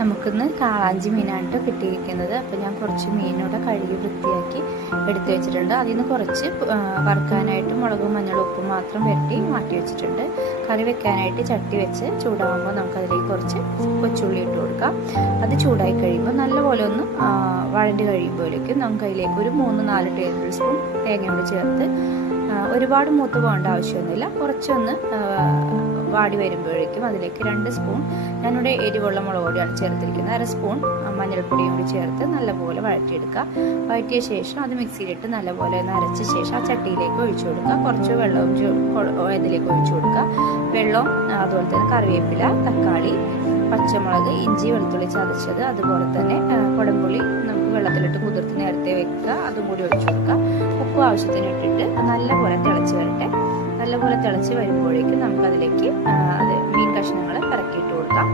നമുക്കിന്ന് കാളാഞ്ചി മീനാണ് കിട്ടിയിരിക്കുന്നത്. അപ്പോൾ ഞാൻ കുറച്ച് മീനോടെ കഴുകി വൃത്തിയാക്കി എടുത്തു വെച്ചിട്ടുണ്ട്. അതിൽ നിന്ന് കുറച്ച് വറുക്കാനായിട്ട് മുളകും മഞ്ഞളും ഉപ്പും മാത്രം പുരട്ടി മാറ്റി വെച്ചിട്ടുണ്ട്. കറി വെക്കാനായിട്ട് ചട്ടി വെച്ച് ചൂടാകുമ്പോൾ നമുക്കതിലേക്ക് കുറച്ച് കൊച്ചുള്ളി ഇട്ട് കൊടുക്കാം. അത് ചൂടായി കഴിയുമ്പോൾ നല്ലപോലെ ഒന്ന് വഴണ്ടി കഴിയുമ്പോഴേക്കും നമുക്ക് അതിലേക്ക് ഒരു 3-4 ടേബിൾ സ്പൂൺ തേങ്ങയോട് ചേർത്ത് ഒരുപാട് മൂത്ത് പോകേണ്ട ആവശ്യമൊന്നുമില്ല. കുറച്ചൊന്ന് വാടി വരുമ്പോഴേക്കും അതിലേക്ക് 2 സ്പൂൺ ഞാനിവിടെ എരിവുള്ള മുളക് പൊടിയാണ് ചേർത്തിരിക്കുന്നത്. 1/2 സ്പൂൺ മഞ്ഞൾപ്പൊടിയും കൂടി ചേർത്ത് നല്ലപോലെ വഴറ്റിയെടുക്കുക. വഴറ്റിയ ശേഷം അത് മിക്സിയിലിട്ട് നല്ലപോലെ ഒന്ന് അരച്ച ശേഷം ആ ചട്ടിയിലേക്ക് ഒഴിച്ചു കൊടുക്കുക. കുറച്ച് വെള്ളവും ഇതിലേക്ക് ഒഴിച്ചു കൊടുക്കുക. വെള്ളം, അതുപോലെ തന്നെ കറിവേപ്പില, തക്കാളി, പച്ചമുളക്, ഇഞ്ചി, വെളുത്തുള്ളി ചതച്ചത്, അതുപോലെ തന്നെ കുടംപുളി നമുക്ക് വെള്ളത്തിലിട്ട് കുതിർത്ത് നേരത്തെ വെക്കുക. അതും കൂടി ഒഴിച്ചു കൊടുക്കുക. ഉപ്പ് ആവശ്യത്തിന് ഇട്ടിട്ട് നല്ലപോലെ തിളച്ച് വരട്ടെ. നല്ലപോലെ തിളച്ച് വരുമ്പോഴേക്കും നമുക്കതിലേക്ക് മീൻ കഷ്ണങ്ങൾ ഇറക്കിയിട്ട് കൊടുക്കാം.